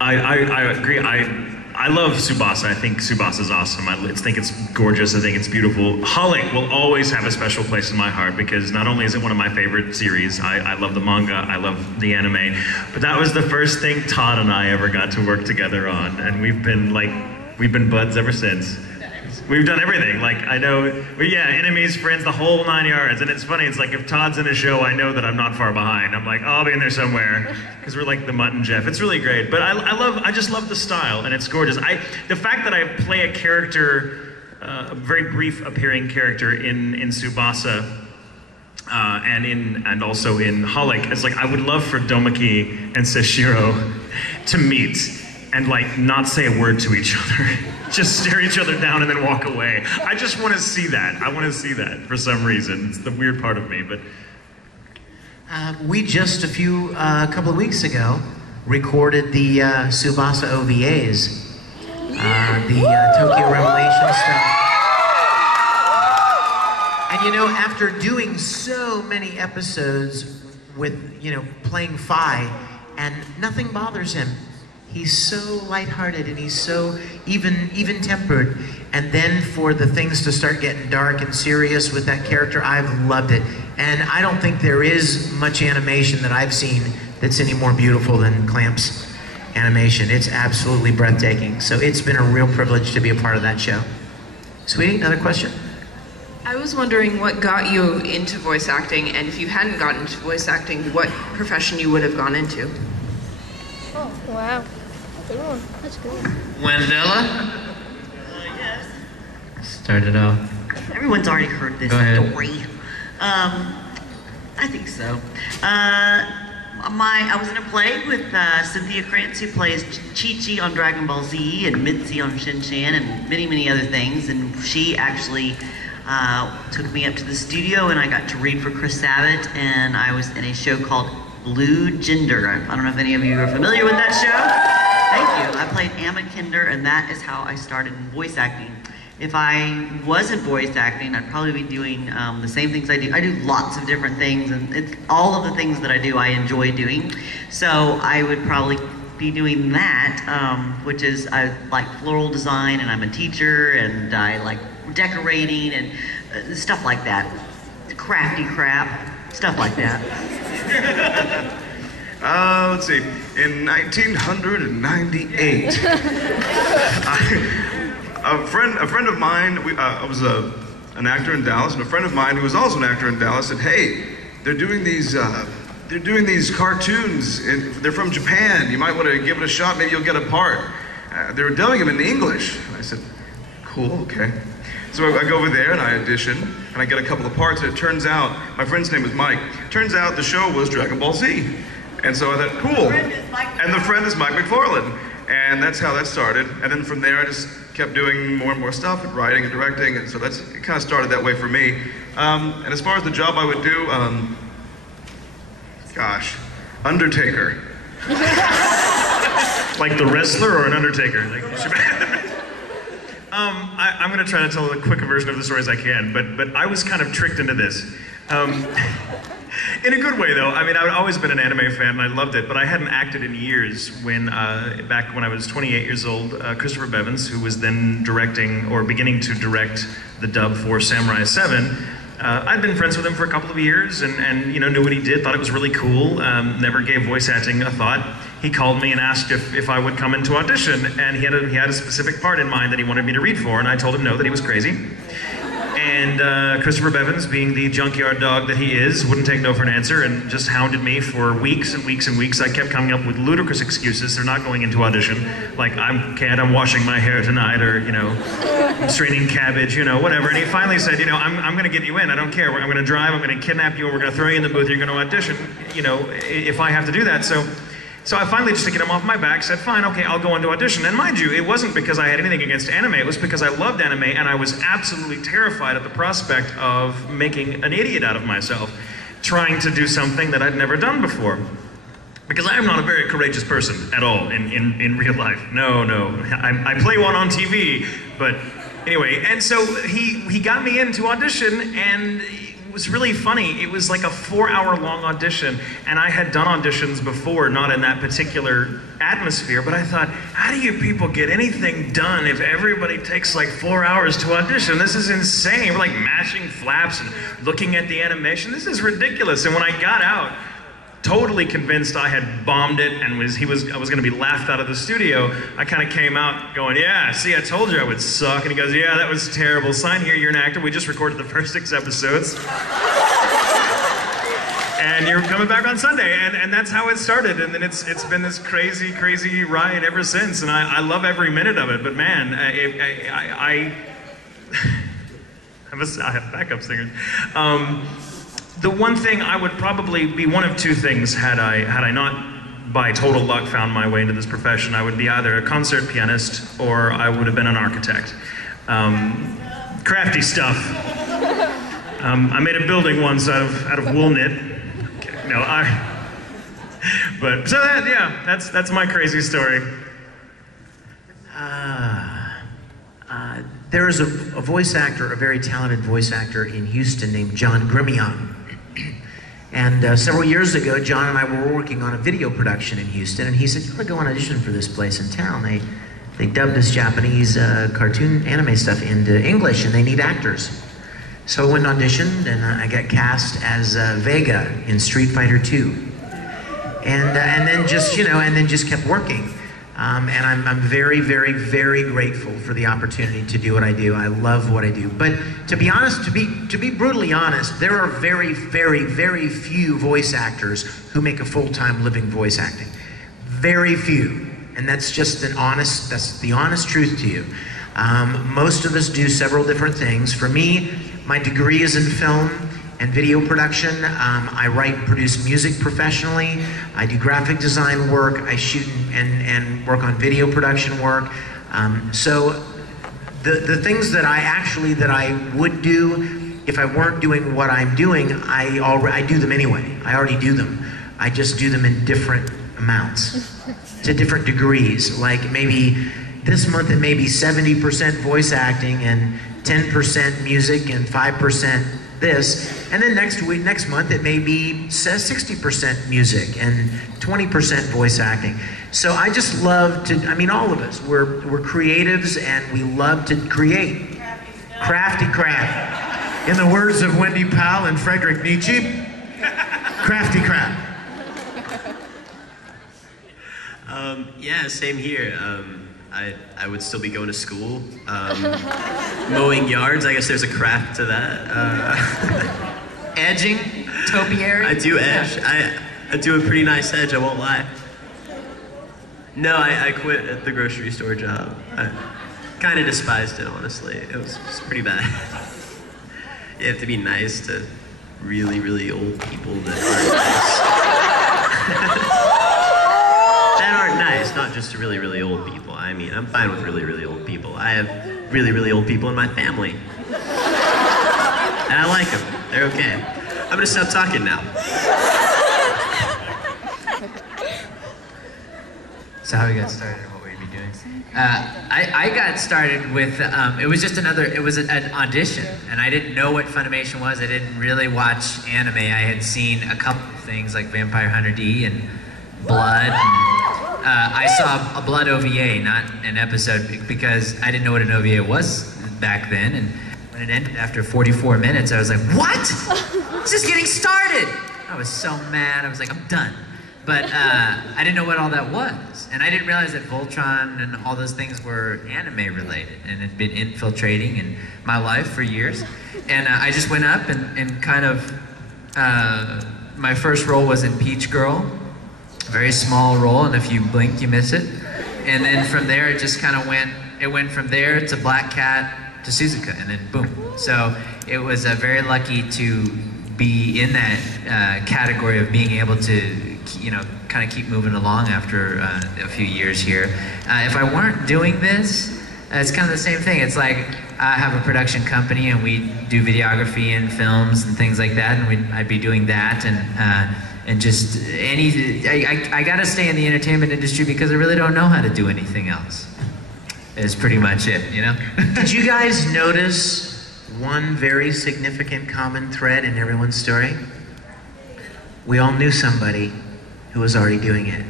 I agree. I love Tsubasa. I think Tsubasa's awesome. I think it's gorgeous. I think it's beautiful. Holic will always have a special place in my heart because not only is it one of my favorite series, I love the manga, I love the anime, but that was the first thing Todd and I ever got to work together on, and we've been buds ever since. We've done everything. Like, I know, but yeah, enemies, friends, the whole 9 yards. And it's funny, it's like if Todd's in a show, I know that I'm not far behind. I'm like, oh, I'll be in there somewhere. Because we're like the Mutt and Jeff. It's really great. But I just love the style, and it's gorgeous. The fact that I play a character, a very brief appearing character in Tsubasa, and also in Holic, it's like I would love for Domaki and Seshiro to meet and like not say a word to each other. Just stare each other down and then walk away. I just want to see that. I want to see that for some reason. It's the weird part of me, but. We just a couple of weeks ago recorded the Tsubasa OVAs, the Tokyo Revelation stuff. And you know, after doing so many episodes with, you know, playing Fi, and nothing bothers him. He's so lighthearted and he's so even-tempered. And then for the things to start getting dark and serious with that character, I've loved it. And I don't think there is much animation that I've seen that's any more beautiful than Clamp's animation. It's absolutely breathtaking. So it's been a real privilege to be a part of that show. Sweetie, another question? I was wondering what got you into voice acting, and if you hadn't gotten into voice acting, what profession you would have gone into? Oh, wow. Good one. That's good. Wendella? Yes. Start it off. Everyone's already heard this story. I think so. I was in a play with Cynthia Krantz, who plays Chi-Chi on Dragon Ball Z and Mitzi on Shin-Chan and many, many other things. And she actually took me up to the studio and I got to read for Chris Sabat, and I was in a show called Blue Gender. I don't know if any of you are familiar with that show. Thank you. I played Amma Kinder, and that is how I started in voice acting. If I wasn't voice acting, I'd probably be doing the same things I do. I do lots of different things, and it's all of the things that I do I enjoy doing. So I would probably be doing that, which is I like floral design, and I'm a teacher, and I like decorating and stuff like that. Crafty crap, stuff like that. Let's see. In 1998, a friend of mine, I was an actor in Dallas, and a friend of mine who was also an actor in Dallas said, "Hey, they're doing these cartoons, and they're from Japan. You might want to give it a shot. Maybe you'll get a part." They were dubbing them in English. And I said, "Cool, okay." So I go over there and I audition, and I get a couple of parts, and it turns out, my friend's name is Mike, turns out the show was Dragon Ball Z. And so I thought, cool. And the friend is Mike McFarlane. And that's how that started. And then from there, I just kept doing more and more stuff, and writing and directing, and so it kind of started that way for me. And as far as the job I would do, gosh, Undertaker. Like the wrestler or an Undertaker? Like, I'm going to try to tell a quick version of the story as I can, but I was kind of tricked into this. In a good way, though. I mean, I'd always been an anime fan, and I loved it, but I hadn't acted in years when, back when I was 28 years old, Christopher Bevins, who was then directing, or beginning to direct the dub for Samurai 7, I'd been friends with him for a couple of years, and you know, knew what he did, thought it was really cool, never gave voice acting a thought. He called me and asked if I would come into audition, and he had a specific part in mind that he wanted me to read for, and I told him no, that he was crazy. And Christopher Bevins, being the junkyard dog that he is, wouldn't take no for an answer and just hounded me for weeks and weeks and weeks. I kept coming up with ludicrous excuses. They're not going into audition. Like, I'm washing my hair tonight, or, you know, I'm straining cabbage, you know, whatever. And he finally said, you know, I'm going to get you in. I don't care. I'm going to drive. I'm going to kidnap you, and we're going to throw you in the booth. You're going to audition, you know, if I have to do that. So I finally, just to get him off my back, said, fine, okay, I'll go into audition. And mind you, it wasn't because I had anything against anime, it was because I loved anime, and I was absolutely terrified at the prospect of making an idiot out of myself, trying to do something that I'd never done before. Because I am not a very courageous person at all in real life. No. I play one on TV, but anyway. And so he got me into audition, and was really funny. It was like a 4-hour-long audition, and I had done auditions before, not in that particular atmosphere, but I thought, how do you people get anything done if everybody takes like 4 hours to audition? This is insane. We're like mashing flaps and looking at the animation. This is ridiculous. And when I got out, totally convinced I had bombed it and I was going to be laughed out of the studio, I kind of came out going, yeah, see, I told you I would suck. And he goes, yeah, that was terrible. Sign here, you're an actor. We just recorded the first 6 episodes. And you're coming back on Sunday. And that's how it started. And then it's been this crazy, crazy ride ever since. And I love every minute of it. But man, I have backup singers. The one thing I would probably be one of 2 things had I not by total luck found my way into this profession. I would be either a concert pianist or I would have been an architect. Crafty stuff. I made a building once out of wool knit. No, but so that, yeah, that's my crazy story. There is a voice actor, a very talented voice actor in Houston named John Grimion. And several years ago, John and I were working on a video production in Houston, and he said, you ought to go and audition for this place in town. They dubbed this Japanese cartoon anime stuff into English, and they need actors. So I went and auditioned, and I got cast as Vega in Street Fighter II. And then just, and then just kept working. And I'm very, very, very grateful for the opportunity to do what I do. I love what I do. But to be honest, to be brutally honest, there are very, very, very few voice actors who make a full-time living voice acting. Very few. And that's just that's the honest truth to you. Most of us do several different things. For me, my degree is in film and video production. I write and produce music professionally. I do graphic design work. I shoot and work on video production work. So the things that I would do if I weren't doing what I'm doing, I do them anyway. I already do them. I just do them in different amounts, to different degrees. Like maybe this month it may be 70% voice acting and 10% music and 5% this, and then next month it may be 60% music and 20% voice acting. So I just love to, all of us, we're creatives and we love to create. Crafty craft. In the words of Wendy Powell and Frederick Nietzsche, crafty craft. Yeah, same here. I would still be going to school. Mowing yards, I guess there's a craft to that. Edging, topiary? I do edge. I do a pretty nice edge, I won't lie. No, I quit at the grocery store job. I kind of despised it, honestly. It was pretty bad. You have to be nice to really, really old people that aren't nice. That aren't nice, not just to really, really old people. I'm fine with really, really old people. I have really, really old people in my family. And I like them. They're okay. I'm gonna stop talking now. So how we got started and what we'd be doing? I got started with, it was just it was an audition, and I didn't know what Funimation was. I didn't really watch anime. I had seen a couple of things like Vampire Hunter D and Blood. I saw a Blood OVA, not an episode, because I didn't know what an OVA was back then, and when it ended after 44 minutes, I was like, what? It's just getting started! I was so mad, I was like, I'm done. But I didn't know what all that was. And I didn't realize that Voltron and all those things were anime related and had been infiltrating in my life for years. And I just went up and kind of, my first role was in Peach Girl. Very small role, and if you blink, you miss it. And then from there, it just kind of went from there to Black Cat to Suzuka, and then boom. So it was very lucky to be in that category of being able to, kind of keep moving along after a few years here. If I weren't doing this, it's kind of the same thing. It's like I have a production company and we do videography and films and things like that, and I'd be doing that and just I gotta stay in the entertainment industry because I really don't know how to do anything else. Is pretty much it, Did you guys notice one very significant common thread in everyone's story. We all knew somebody who was already doing it.